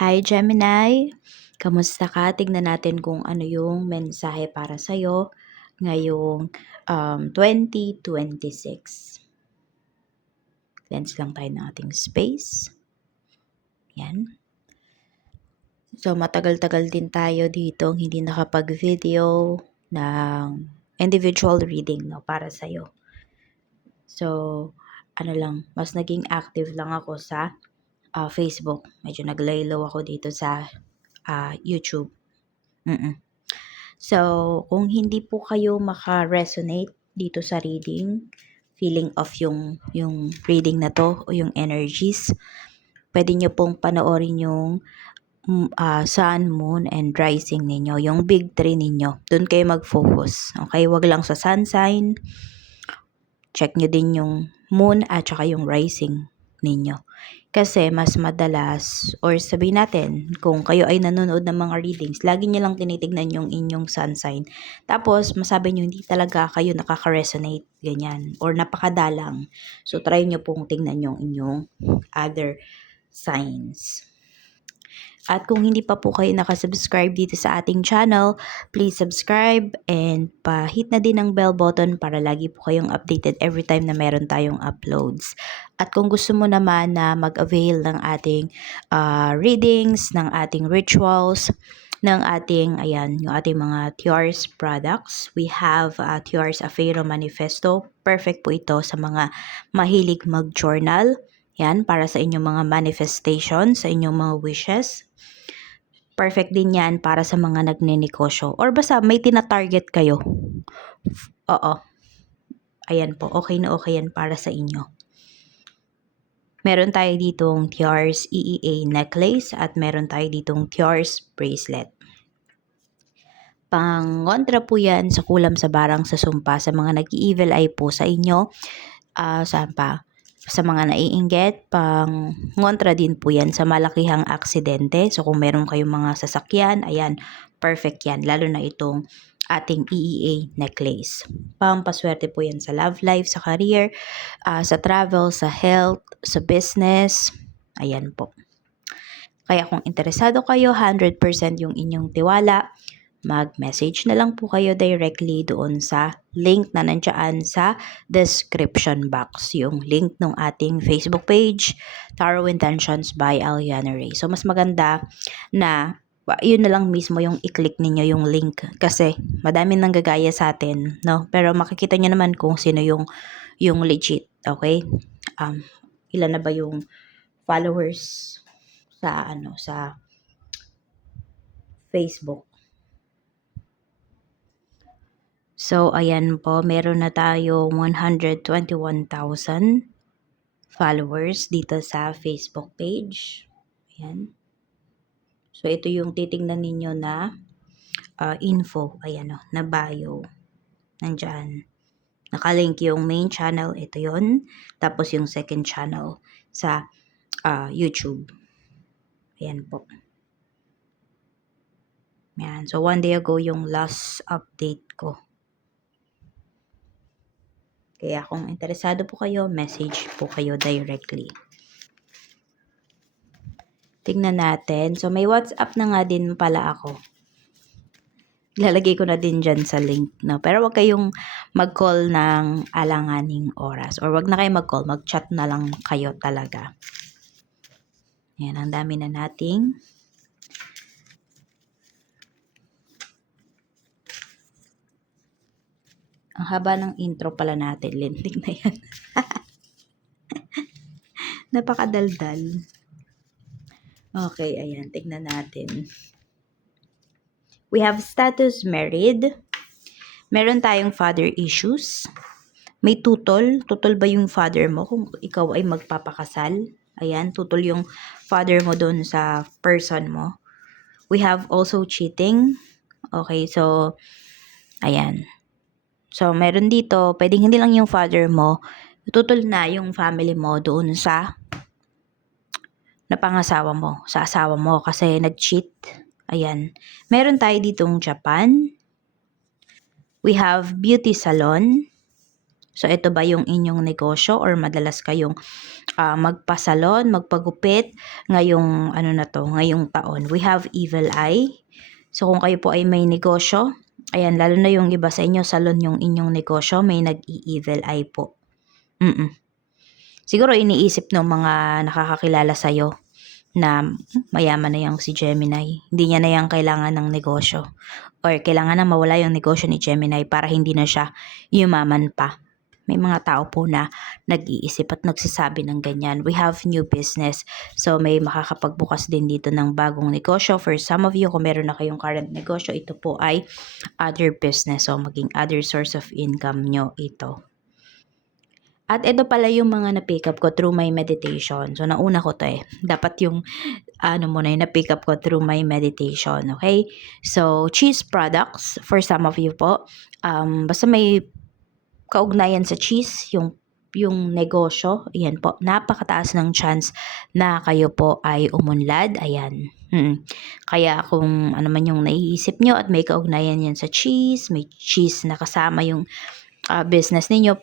Hi Gemini, kamusta ka? Tignan natin kung ano yung mensahe para sa'yo ngayong 2026. Cleanse lang tayo ng ating space. Yan. So matagal-tagal din tayo dito hindi nakapag-video ng individual reading para sa'yo. So ano lang, mas naging active lang ako sa Facebook. Medyo naglaylo ako dito sa YouTube. So, kung hindi po kayo maka-resonate dito sa reading, feeling off yung reading na to o yung energies, pwede nyo pong panoorin yung sun, moon, and rising ninyo, yung big three ninyo. Doon kayo mag-focus. Okay? Wag lang sa sun sign. Check nyo din yung moon at saka yung rising ninyo. Kasi mas madalas, or sabihin natin, kung kayo ay nanonood ng mga readings, lagi nyo lang tinitignan yung inyong sun sign. Tapos, masabi nyo, hindi talaga kayo nakaka-resonate, ganyan, or napakadalang. So, try nyo pong tingnan yung inyong other signs. At kung hindi pa po kayo nakasubscribe dito sa ating channel, please subscribe and pa-hit na din ang bell button para lagi po kayong updated every time na meron tayong uploads. At kung gusto mo naman na mag-avail ng ating readings, ng ating rituals, ng ating, yung ating mga Tiars products. We have Tiars Afero Manifesto. Perfect po ito sa mga mahilig mag-journal. Yan, para sa inyong mga manifestations, sa inyong mga wishes. Perfect din yan para sa mga nagnenegosyo. Or basta may tina-target kayo. Oo. Ayan po, okay na okay yan para sa inyo. Meron tayo ditong Tiars EEA necklace at meron tayo ditong Tiars bracelet. Pangontra po yan sa kulam sa barang sa sumpa sa mga nag-evil eye po sa inyo. Saan pa? Sa mga naiinggit, pang ngontra din po yan sa malakihang aksidente. So kung meron kayong mga sasakyan, ayan, perfect yan. Lalo na itong ating EEA necklace. Pampaswerte po yan sa love life, sa career, sa travel, sa health, sa business. Ayan po. Kaya kung interesado kayo, 100% yung inyong tiwala, mag-message na lang po kayo directly doon sa link na nandiyan sa description box. Yung link ng ating Facebook page, Tarot Intentions by Aliana Ray. So, mas maganda na yun na lang mismo yung i-click ninyo yung link kasi madami nang gagaya sa atin, no? Pero makikita nyo naman kung sino yung legit, okay? Ilan na ba yung followers sa sa Facebook? So, ayan po, meron na tayo 121,000 followers dito sa Facebook page. Ayan. So, ito yung titingnan ninyo na info. Ayan o, na bio. Nandyan. Nakalink yung main channel. Ito yon. Tapos yung second channel sa YouTube. Ayan po. Ayan. So, one day ago yung last update ko. Kaya kung interesado po kayo, message po kayo directly. Tingnan natin. So, may WhatsApp na nga din pala ako. Ilalagay ko na din dyan sa link. No? Pero wag kayong mag-call ng alanganing oras. Or wag na kayo mag-call. Mag-chat na lang kayo talaga. Ayan, ang dami na nating ang haba ng intro pala natin. Lintik na yan. Napakadaldal. Okay, ayan. Tignan natin. We have status married. Meron tayong father issues. May tutol. Tutol ba yung father mo kung ikaw ay magpapakasal? Ayan, tutol yung father mo doon sa person mo. We have also cheating. Okay, so, ayan. So, meron dito, pwedeng hindi lang yung father mo, tutol na yung family mo doon sa napangasawa mo, sa asawa mo kasi nag-cheat. Ayan. Meron tayo ditong Japan. We have beauty salon. So, ito ba yung inyong negosyo or madalas kayong magpasalon, magpagupit ngayong ngayong taon? We have evil eye. So, kung kayo po ay may negosyo, ayan, lalo na yung iba sa inyo, salon yung inyong negosyo, may nag-i-evil eye po. Siguro iniisip ng mga nakakakilala sa'yo na mayaman na yung si Gemini. Hindi niya na yung kailangan ng negosyo. Or kailangan na mawala yung negosyo ni Gemini para hindi na siya yumaman pa. May mga tao po na nag-iisip at nagsasabi ng ganyan. We have new business. So may makakapagbukas din dito ng bagong negosyo. For some of you, kung meron na kayong current negosyo, ito po ay other business. So maging other source of income nyo ito. At ito pala yung mga na-pick up ko through my meditation. So nauna ko to eh. Dapat yung na-pick up ko through my meditation. Okay? So cheese products for some of you po. Basta may kaugnayan sa cheese, yung negosyo, ayan po, napakataas ng chance na kayo po ay umunlad, ayan. Kaya kung ano man yung naiisip nyo at may kaugnayan yan sa cheese, may cheese na kasama yung business ninyo,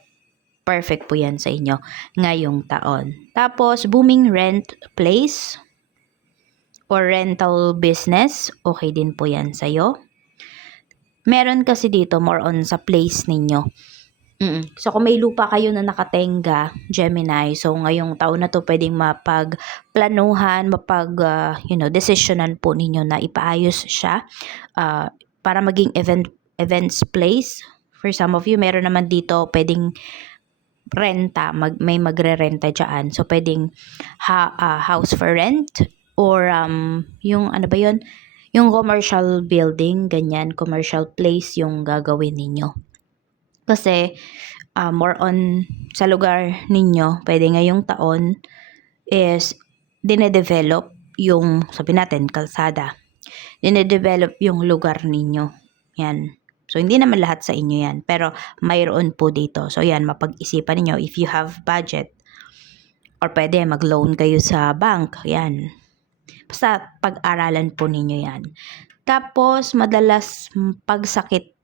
perfect po yan sa inyo ngayong taon. Tapos, booming rent place or rental business, okay din po yan sa'yo. Meron kasi dito more on sa place ninyo. So, kung may lupa kayo na nakatenga, Gemini, so ngayong taon na to pwedeng mapagplanuhan, desisyonan po ninyo na ipaayos siya para maging events place. For some of you, meron naman dito pwedeng renta, may magre-renta dyan. So, pwedeng house for rent or yung yung commercial building, ganyan, commercial place yung gagawin ninyo. Kasi, more on sa lugar ninyo, pwede ngayong taon is dinedevelop yung, sabi natin, kalsada. Dinedevelop yung lugar ninyo. Yan. So, hindi naman lahat sa inyo yan. Pero, mayroon po dito. So, yan, mapag-isipan niyo if you have budget. Or pwede, mag-loan kayo sa bank. Yan. Basta, pag-aralan po ninyo yan. Tapos, madalas pagsakit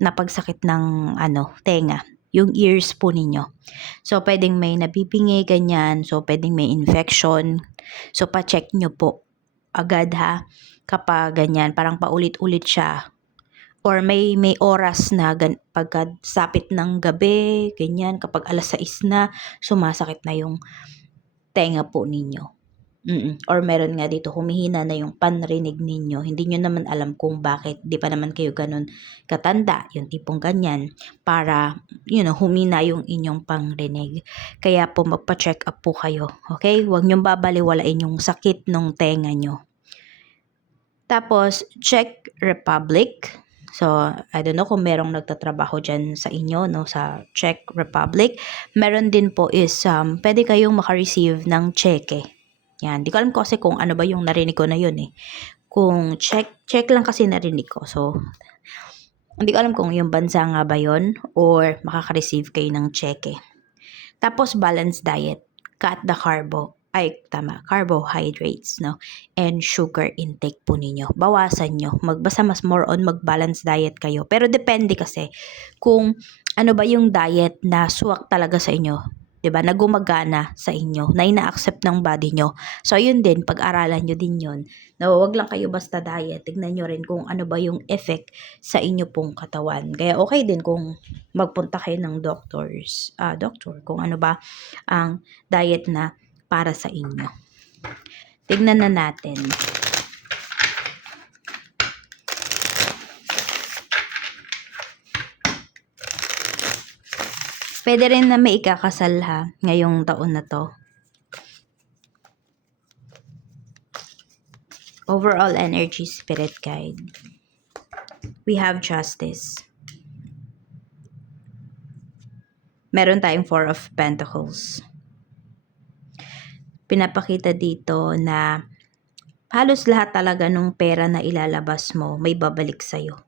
ng tenga. Yung ears po ninyo. So, pwedeng may nabibingi, ganyan. So, pwedeng may infection. So, pa-check nyo po agad ha. Kapag ganyan, parang paulit-ulit siya. Or may oras na pagkasapit ng gabi, ganyan, kapag alas 6 na, sumasakit na yung tenga po ninyo. Or meron nga dito, humihina na yung panrinig ninyo. Hindi nyo naman alam kung bakit. Di pa naman kayo ganun katanda, yung tipong ganyan, para, humina yung inyong panrinig. Kaya po, magpa-check up po kayo. Okay? Huwag nyong babaliwalain yung sakit ng tenga nyo. Tapos, Czech Republic. So, I don't know kung merong nagtatrabaho dyan sa inyo, no, sa Czech Republic. Meron din po is, pwede kayong makareceive ng cheque. Yan. Di ko alam kasi kung ano ba yung narinig ko na yun eh. Kung check lang kasi narinig ko. So, hindi ko alam kung yung bansa nga ba yun or makaka-receive kayo ng cheque. Tapos, balanced diet. Cut the carbohydrates, no? And sugar intake po ninyo. Bawasan nyo. Basta mas more on mag-balance diet kayo. Pero depende kasi kung ano ba yung diet na suwak talaga sa inyo. 'Di ba? Na gumagana sa inyo, na ina-accept ng body nyo. So, yun din, pag-aralan nyo din yun. No, wag lang kayo basta diet. Tignan nyo rin kung ano ba yung effect sa inyo pong katawan. Kaya okay din kung magpunta kayo ng doctor, kung ano ba ang diet na para sa inyo. Tignan na natin. Pwede rin na may ikakasal ha, ngayong taon na to. Overall energy, spirit guide. We have justice. Meron tayong 4 of Pentacles. Pinapakita dito na halos lahat talaga nung pera na ilalabas mo, may babalik sa'yo.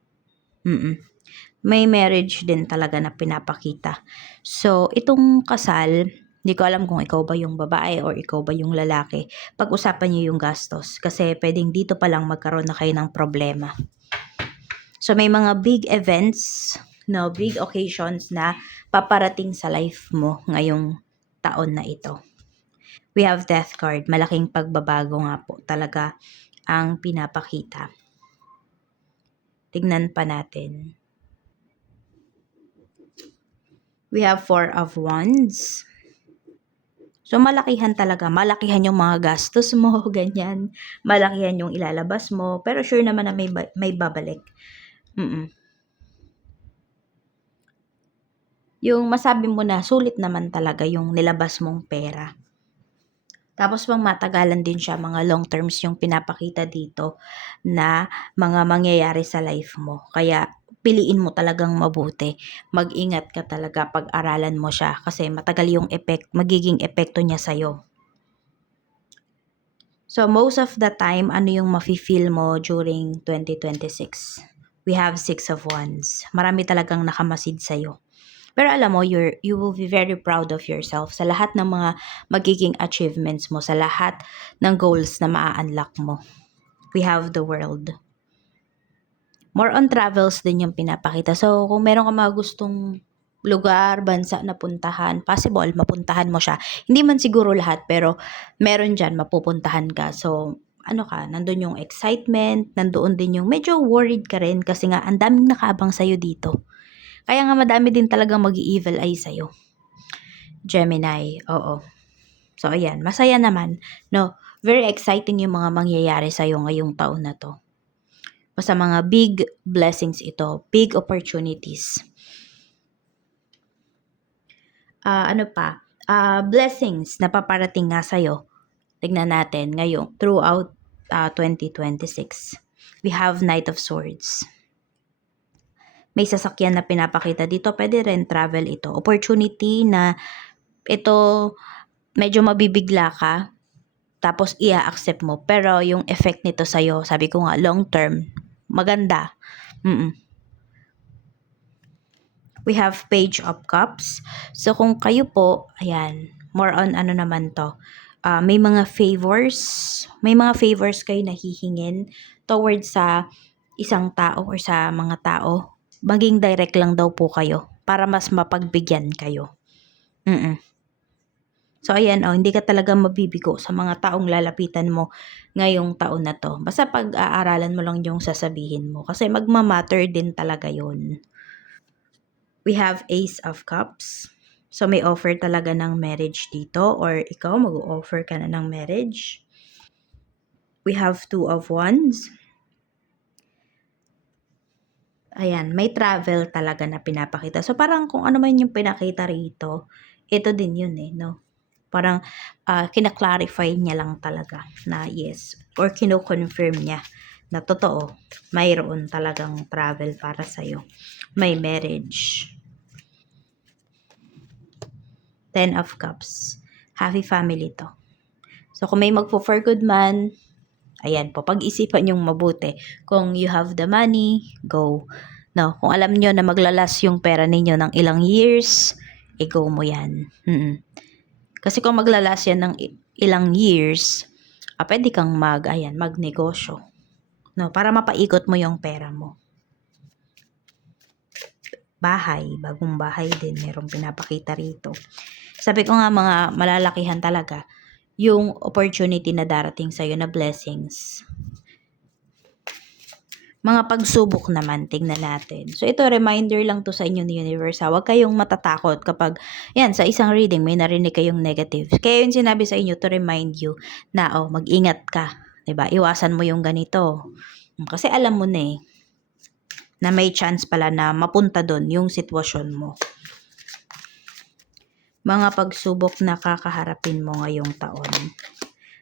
May marriage din talaga na pinapakita. So, itong kasal, hindi ko alam kung ikaw ba yung babae or ikaw ba yung lalaki. Pag-usapan niyo yung gastos. Kasi pwedeng dito pa lang magkaroon na kayo ng problema. So, may mga big events no, big occasions na paparating sa life mo ngayong taon na ito. We have Death card, malaking pagbabago nga po talaga ang pinapakita. Tignan pa natin. We have Four of Wands. So, malakihan talaga. Malakihan yung mga gastos mo, ganyan. Malakihan yung ilalabas mo. Pero sure naman na may babalik. Yung masabi mo na sulit naman talaga yung nilabas mong pera. Tapos pang matagalan din siya, mga long terms yung pinapakita dito na mga mangyayari sa life mo. Kaya piliin mo talagang mabuti. Mag-ingat ka talaga, pag-aralan mo siya kasi matagal yung magiging epekto niya sa'yo. So most of the time, ano yung mafe-feel mo during 2026? We have Six of Wands. Marami talagang nakamasid sa'yo. Pero alam mo, you will be very proud of yourself sa lahat ng mga magiging achievements mo, sa lahat ng goals na maa-unlock mo. We have the world. More on travels din yung pinapakita. So, kung meron ka mga gustong lugar, bansa na puntahan, possible, mapuntahan mo siya. Hindi man siguro lahat, pero meron dyan, mapupuntahan ka. So, ano ka, nandun yung excitement, nandoon din yung medyo worried ka rin kasi nga, ang daming nakaabang sa'yo dito. Kaya nga madami din talagang mag-evil eye sa'yo. Gemini, oo. So, ayan, masaya naman, no? Very exciting yung mga mangyayari sa'yo ngayong taon na to. Basta mga big blessings ito, big opportunities. Ano pa? Blessings na paparating nga sa'yo. Tignan natin ngayon, throughout 2026. We have Knight of Swords. May sasakyan na pinapakita dito, pwede rin travel ito. Opportunity na ito, medyo mabibigla ka, tapos i-accept mo. Pero yung effect nito sa'yo, sabi ko nga, long term, maganda. We have Page of Cups. So, kung kayo po, ayan, more on ano naman to, may mga favors kayo nahihingin towards sa isang tao or sa mga tao. Maging direct lang daw po kayo para mas mapagbigyan kayo. So, ayan, hindi ka talaga mabibigo sa mga taong lalapitan mo ngayong taon na to. Basta pag-aaralan mo lang yung sasabihin mo. Kasi magmamatter din talaga yon. We have Ace of Cups. So, may offer talaga ng marriage dito or ikaw mag-offer ka na ng marriage. We have Two of Wands. Ayan, may travel talaga na pinapakita. So, parang kung ano man yung pinakita rito, ito din yun no? Parang kina-clarify niya lang talaga na yes, or kino-confirm niya na totoo, mayroon talagang travel para sa'yo. May marriage. Ten of Cups. Happy family to. So, kung may magpo-for good man, ayan po, pag-isipan yung mabuti. Kung you have the money, go. No, kung alam nyo na maglalas yung pera ninyo ng ilang years, go mo yan. Kasi kung maglalas yan ng ilang years, pwede kang magnegosyo. No, para mapaikot mo yung pera mo. Bagong bahay din, merong pinapakita rito. Sabi ko nga mga malalakihan talaga, yung opportunity na darating sa'yo na blessings. Mga pagsubok naman, tingnan natin. So, ito, reminder lang to sa inyo ni Universe. Huwag kayong matatakot kapag, sa isang reading, may narinig kayong negative. Kaya yung sinabi sa inyo to remind you na, mag-ingat ka. 'Di ba? Iwasan mo yung ganito. Kasi alam mo na may chance pala na mapunta doon yung sitwasyon mo. Mga pagsubok na kakaharapin mo ngayong taon.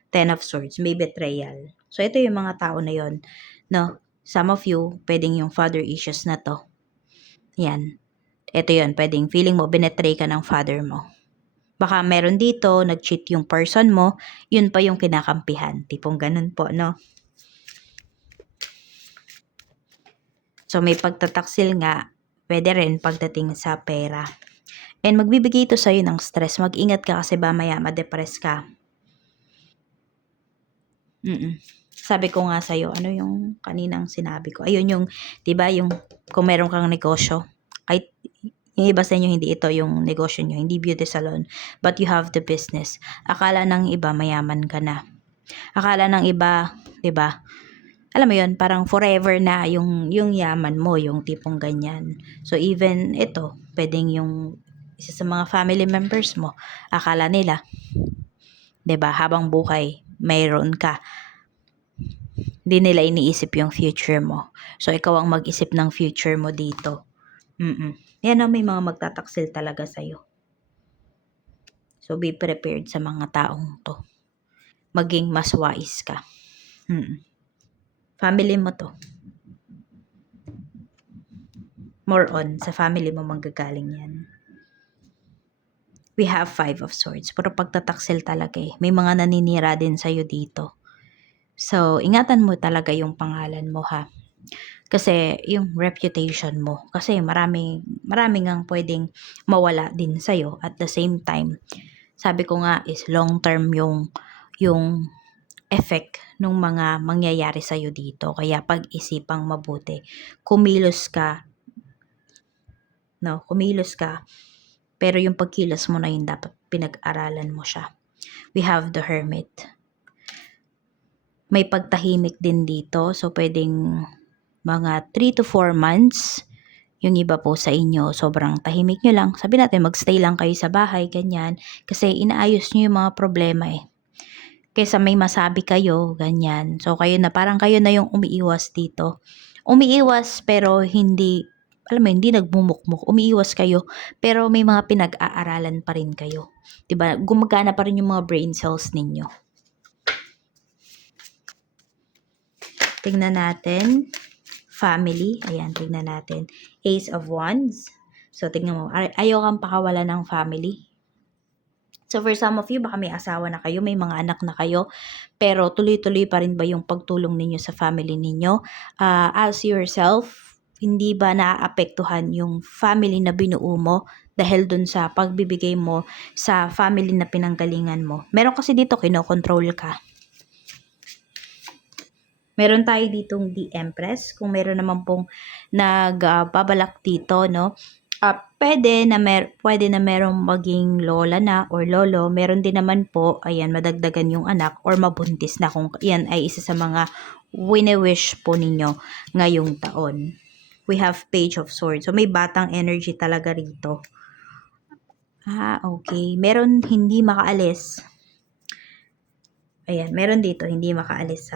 Ten of Swords, may betrayal. So, ito yung mga tao na yon, no? Some of you, pwedeng yung father issues na to. Yan. Ito yon, pwedeng feeling mo, binetray ka ng father mo. Baka meron dito, nag-cheat yung person mo, yun pa yung kinakampihan. Tipong ganun po, no? So, may pagtataksil nga, pwede rin pagdating sa pera. And magbibigay ito sa'yo ng stress. Mag-ingat ka kasi mamaya ma-depress ka. Sabi ko nga sa'yo, ano yung kaninang sinabi ko? Ayun yung, 'di ba, yung kung meron kang negosyo, kahit Yung iba sa inyo, hindi ito yung negosyo nyo, hindi beauty salon, but you have the business. Akala ng iba, mayaman ka na. Akala ng iba, 'di ba? Alam mo 'yon, parang forever na yung yaman mo, yung tipong ganyan. So even ito, pwedeng yung isa sa mga family members mo, akala nila, 'di ba, habang buhay mayroon ka. Hindi nila iniisip yung future mo. So ikaw ang mag-isip ng future mo dito. Yan ang may mga magtataksil talaga sa'yo. So be prepared sa mga taong to. Maging mas wise ka. Family mo to. More on, sa family mo manggagaling yan. We have 5 of swords. Puro pagtataksil talaga eh. May mga naninira din sa'yo dito. So, ingatan mo talaga yung pangalan mo ha. Kasi yung reputation mo. Kasi maraming ngang pwedeng mawala din sa'yo. At the same time, sabi ko nga is long term yung effect ng mga mangyayari sa'yo dito. Kaya pag-isipang mabuti. Kumilos ka. Pero yung pagkilos mo na yun, dapat pinag-aralan mo siya. We have the Hermit. May pagtahimik din dito. So, pwedeng mga 3 to 4 months. Yung iba po sa inyo, sobrang tahimik nyo lang. Sabi natin, magstay lang kayo sa bahay, ganyan. Kasi inaayos nyo yung mga problema eh. Kaysa may masabi kayo, ganyan. So, kayo na yung umiiwas dito. Umiiwas pero hindi nagmumukmuk. Umiiwas kayo, pero may mga pinag-aaralan pa rin kayo. 'Di ba? Gumagana pa rin yung mga brain cells ninyo. Tingnan natin. Family. Ayan, tingnan natin. Ace of Wands. So, tingnan mo. Ayaw kang pakawala ng family. So, for some of you, baka may asawa na kayo, may mga anak na kayo, pero tuloy-tuloy pa rin ba yung pagtulong ninyo sa family ninyo? As yourself, hindi ba naaapektuhan yung family na binuo mo dahil dun sa pagbibigay mo sa family na pinanggalingan mo? Meron kasi dito, kinokontrol ka. Meron tayo ditong The Empress. Kung meron naman pong nagbabalak dito, no? Pwede na merong maging lola na or lolo. Meron din naman po, ayan, madagdagan yung anak or mabuntis na kung yan ay isa sa mga wini-wish po ninyo ngayong taon. We have Page of Swords. So, may batang energy talaga rito. Okay. Meron hindi makaalis. Ayan, meron dito hindi makaalis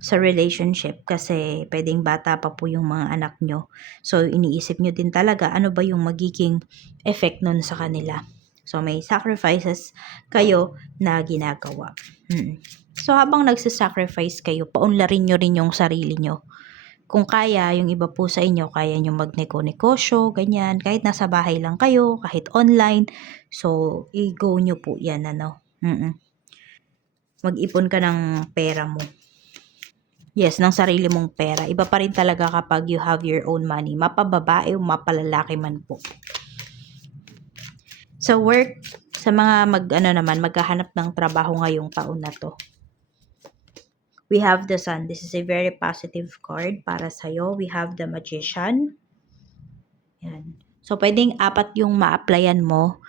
sa relationship kasi pwedeng bata pa po yung mga anak nyo. So, iniisip nyo din talaga ano ba yung magiging effect nun sa kanila. So, may sacrifices kayo na ginagawa. So, habang nagsasacrifice kayo, paunlarin nyo rin yung sarili nyo. Kung kaya, yung iba po sa inyo, kaya nyo magnegosyo, ganyan, kahit nasa bahay lang kayo, kahit online. So, i-go nyo po yan, Mag-ipon ka ng pera mo. Yes, ng sarili mong pera. Iba pa rin talaga kapag you have your own money. Mapababae o mapalalaki man po. So, work, sa mga maghahanap ng trabaho ngayong taon na to. We have the Sun. This is a very positive card para sa'yo. We have the Magician. Yan. So, pwedeng 4 yung ma-applyan mo.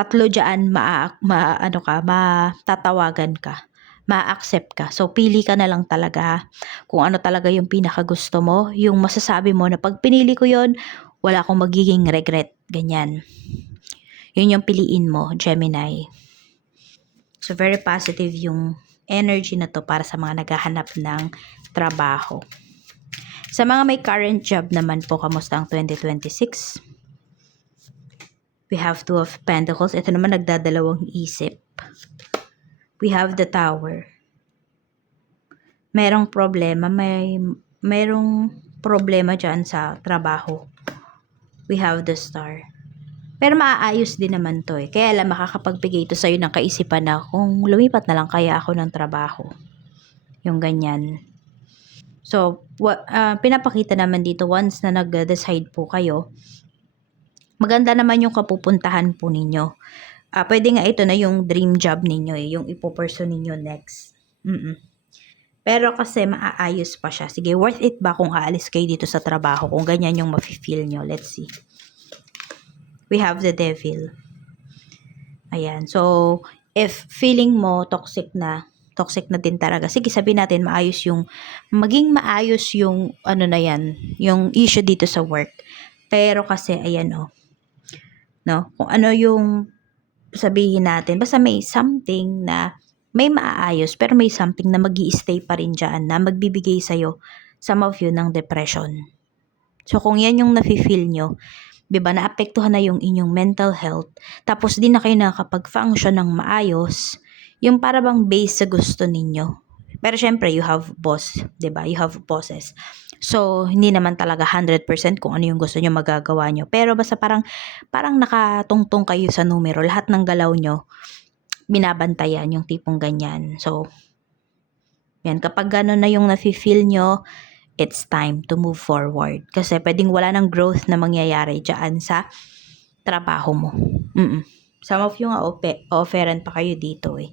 3 dyan, matatawagan ka. Ma-accept ka. So, pili ka na lang talaga kung ano talaga yung pinakagusto mo. Yung masasabi mo na pag pinili ko yon, wala akong magiging regret. Ganyan. Yun yung piliin mo, Gemini. So, very positive yung energy na to para sa mga naghahanap ng trabaho. Sa mga may current job naman po, kamusta ang 2026? We have 2 of Pentacles. Ito naman nagdadalawang isip. We have the Tower. Merong problema. Merong problema dyan sa trabaho. We have the Star. Pero maaayos din naman to eh. Kaya lang makakapagbigay ito sa'yo ng kaisipan na kung lumipat na lang kaya ako ng trabaho. Yung ganyan. So, pinapakita naman dito once na nag-decide po kayo, maganda naman yung kapupuntahan po ninyo. Pwede nga ito na yung dream job ninyo eh, yung ipopursue ninyo next. Pero kasi maaayos pa siya. Sige, worth it ba kung aalis kayo dito sa trabaho? Kung ganyan yung mafe-feel nyo. Let's see. We have the devil. Ayan. So, if feeling mo toxic na din talaga. Sige, sabihin natin maging maayos yung ano na yan, yung issue dito sa work. Pero kasi, ayan no? Kung ano yung sabihin natin, basta may something na may maaayos, pero may something na magi-stay pa rin dyan, na magbibigay sa'yo, some of you, ng depression. So, kung yan yung nafe-feel nyo, 'di ba, naapektuhan na yung inyong mental health, tapos di na kayo nakakapag-function ng maayos, yung para bang base sa gusto ninyo. Pero syempre, you have boss, 'di ba? You have bosses. So, hindi naman talaga 100% kung ano yung gusto nyo magagawa nyo. Pero basta parang nakatungtong kayo sa numero. Lahat ng galaw nyo, binabantayan yung tipong ganyan. So, yan. Kapag gano'n na yung nafe-feel nyo, it's time to move forward. Kasi pwedeng wala ng growth na mangyayari dyan sa trabaho mo. Some of you nga offeran pa kayo dito eh.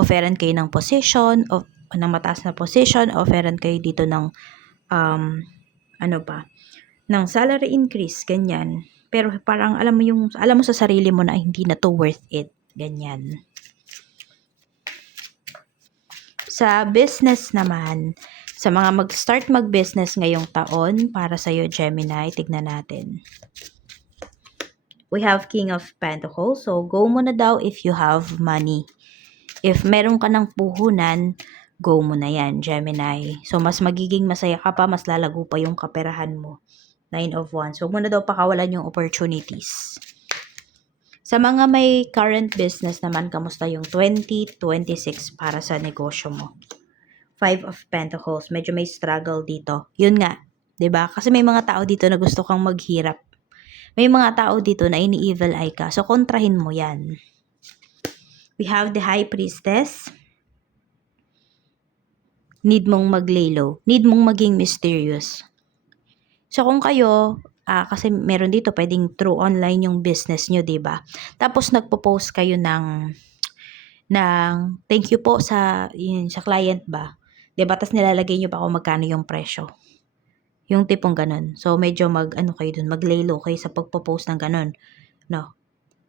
Offeran kayo ng position, ng mataas na position, offeran kayo dito ng ng salary increase, ganyan. Pero parang alam mo sa sarili mo na hindi na to worth it, ganyan. Sa business naman, sa mga mag-start mag-business ngayong taon, para sa'yo, Gemini, tignan natin. We have King of Pentacles. So, go mo na daw if you have money. If meron ka ng puhunan, go mo na yan, Gemini. So, mas magiging masaya ka pa, mas lalago pa yung kaperahan mo. 9 of Wands. So, muna daw pakawalan yung opportunities. Sa mga may current business naman, kamusta yung 2026 para sa negosyo mo? 5 of Pentacles. Medyo may struggle dito. Yun nga, 'di ba? Kasi may mga tao dito na gusto kang maghirap. May mga tao dito na ini-evil eye ka. So, kontrahin mo yan. We have the High Priestess. Need mong mag-lay low. Need mong maging mysterious. So, kung kayo, kasi meron dito, pwedeng through online yung business nyo, 'di ba? Tapos, nagpo-post kayo ng thank you po sa client ba? 'Di ba? Tapos nilalagay nyo pa kung magkano yung presyo. Yung tipong ganun. So, medyo kayo dun, mag-lay low kayo sa pagpo-post ng ganun. No?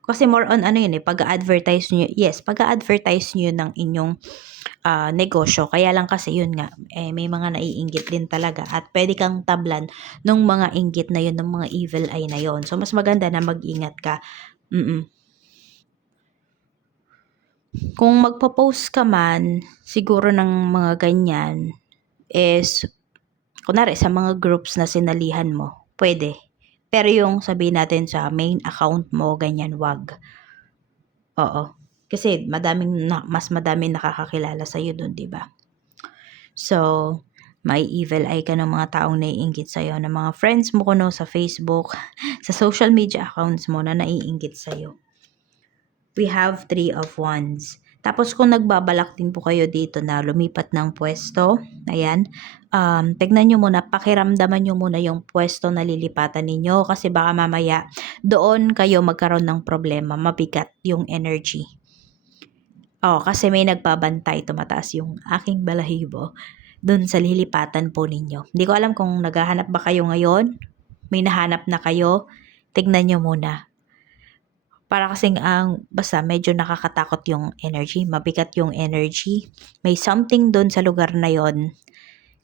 Kasi more on pag-advertise nyo ng inyong negosyo. Kaya lang kasi yun nga, may mga naiinggit din talaga at pwede kang tablan ng mga inggit na yun, ng mga evil eye na yun. So, mas maganda na mag-ingat ka. Kung magpo-post ka man, siguro ng mga ganyan, is, kunwari, sa mga groups na sinalihan mo, pwede. Pero yung sabihin natin sa main account mo, ganyan, wag. Oo. Kasi mas madaming nakakakilala sa'yo dun, di ba? So, may evil eye ka ng mga taong naiinggit sa'yo, ng mga friends mo kuno sa Facebook, sa social media accounts mo na naiinggit sa'yo. We have 3 of Wands. Tapos kung nagbabalak din po kayo dito na lumipat ng pwesto, ayan, tignan nyo muna, pakiramdaman nyo muna yung pwesto na lilipatan ninyo kasi baka mamaya doon kayo magkaroon ng problema, mabigat yung energy. Kasi may nagbabantay, tumataas yung aking balahibo doon sa lilipatan po ninyo. Hindi ko alam kung naghahanap ba kayo ngayon, may nahanap na kayo, tignan nyo muna. Para kasing basta medyo nakakatakot yung energy, mabigat yung energy. May something doon sa lugar na yon.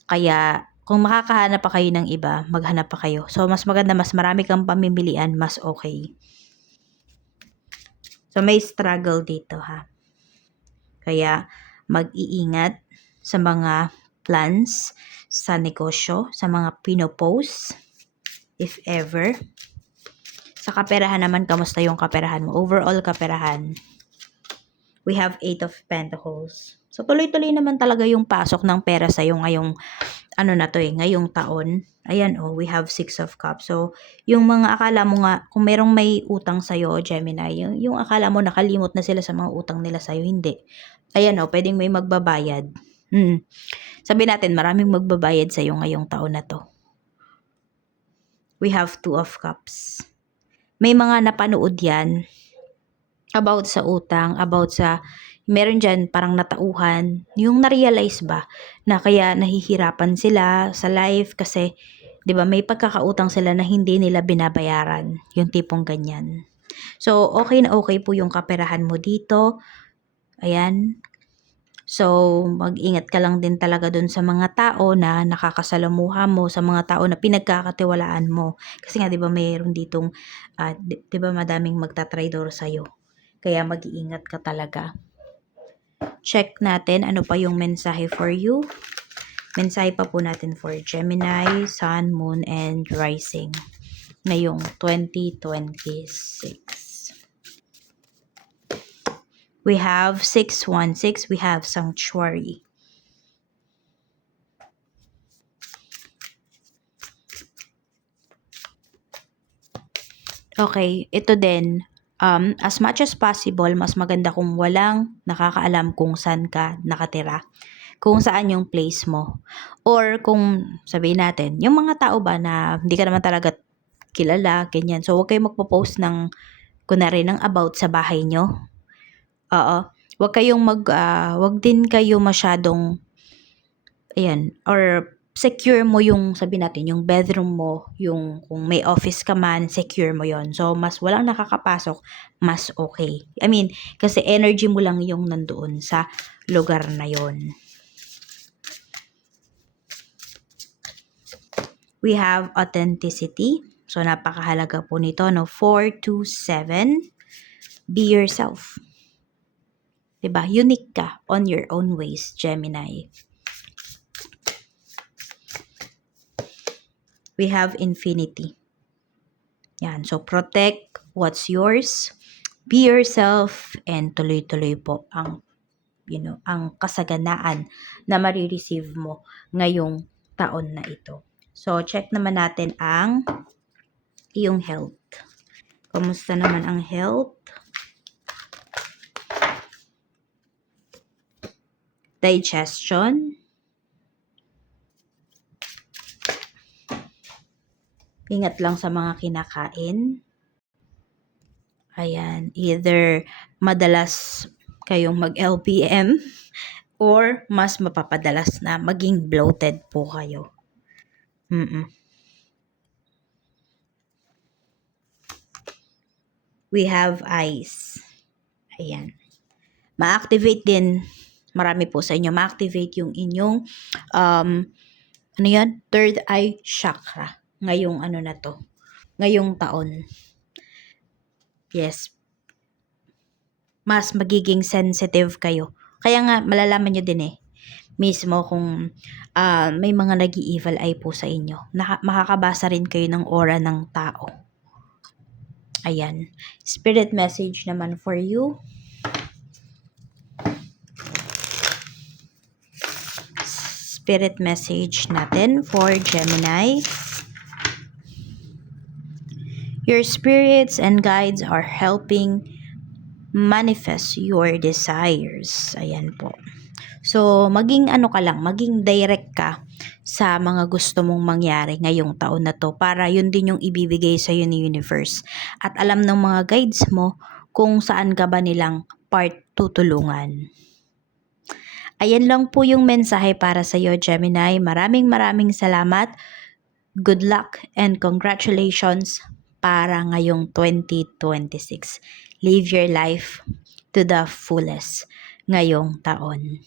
Kaya kung makakahanap pa kayo ng iba, maghanap pa kayo. So mas maganda, mas marami kang pamimilian, mas okay. So may struggle dito ha. Kaya mag-iingat sa mga plans sa negosyo, sa mga pinopost, if ever. Sa kaperahan naman, kamusta yung kaperahan mo? Overall kaperahan. We have 8 of Pentacles. So, tuloy-tuloy naman talaga yung pasok ng pera sa'yo ngayong, ngayong taon. Ayan, we have 6 of Cups. So, yung mga akala mo nga, kung merong may utang sa'yo, Gemini, yung akala mo nakalimot na sila sa mga utang nila sa'yo, hindi. Ayan, pwedeng may magbabayad. Sabi natin, maraming magbabayad sa'yo ngayong taon na to. We have 2 of Cups. May mga napanood yan about sa utang, about sa meron dyan parang natauhan, yung na-realize ba na kaya nahihirapan sila sa life kasi 'di ba may pagkakautang sila na hindi nila binabayaran, yung tipong ganyan. So, okay na okay po yung kaperahan mo dito. Ayan. So, mag-ingat ka lang din talaga dun sa mga tao na nakakasalamuha mo, sa mga tao na pinagkakatiwalaan mo. Kasi nga 'di ba mayroon ditong 'di ba madaming magtatraydor sa kaya mag-iingat ka talaga. Check natin ano pa yung mensahe for you. Mensahe pa po natin for Gemini, Sun, Moon, and Rising ngayong 2026. We have 616, we have Sanctuary. Okay, ito din, as much as possible, mas maganda kung walang nakakaalam kung saan ka nakatira, kung saan yung place mo. Or kung sabihin natin, yung mga tao ba na hindi ka naman talaga kilala, ganyan. So, huwag kayong magpo-post ng, kunwari, ng about sa bahay nyo. Oo. Huwag din kayo masyadong, ayan, or secure mo yung, sabi natin, yung bedroom mo, yung kung may office ka man, secure mo yon. So, mas walang nakakapasok, mas okay. I mean, kasi energy mo lang yung nandoon sa lugar na yon. We have authenticity. So, napakahalaga po nito, no? 427, be yourself. Diba? Unique ka on your own ways, Gemini. We have infinity. Yan. So, protect what's yours, be yourself, and tuloy-tuloy po ang, ang kasaganaan na marireceive mo ngayong taon na ito. So, check naman natin ang iyong health. Kamusta naman ang health? Digestion. Ingat lang sa mga kinakain. Ayan, either madalas kayong mag-LPM or mas mapapadalas na maging bloated po kayo. We have eyes. Ayan. Ma-activate din, marami po sa inyo, ma-activate yung inyong, third eye chakra. Ngayong ngayong taon. Yes. Mas magiging sensitive kayo. Kaya nga, malalaman nyo din mismo kung may mga nag-i-evil eye po sa inyo. Makakabasa rin kayo ng aura ng tao. Ayan. Spirit message naman for you. Spirit message natin for Gemini. Your spirits and guides are helping manifest your desires. Ayan po. So, maging maging direct ka sa mga gusto mong mangyari ngayong taon na to para yun din yung ibibigay sa ni universe. At alam ng mga guides mo kung saan ka ba nilang part tutulungan. Ayan lang po yung mensahe para sa iyo, Gemini. Maraming salamat. Good luck and congratulations para ngayong 2026. Live your life to the fullest ngayong taon.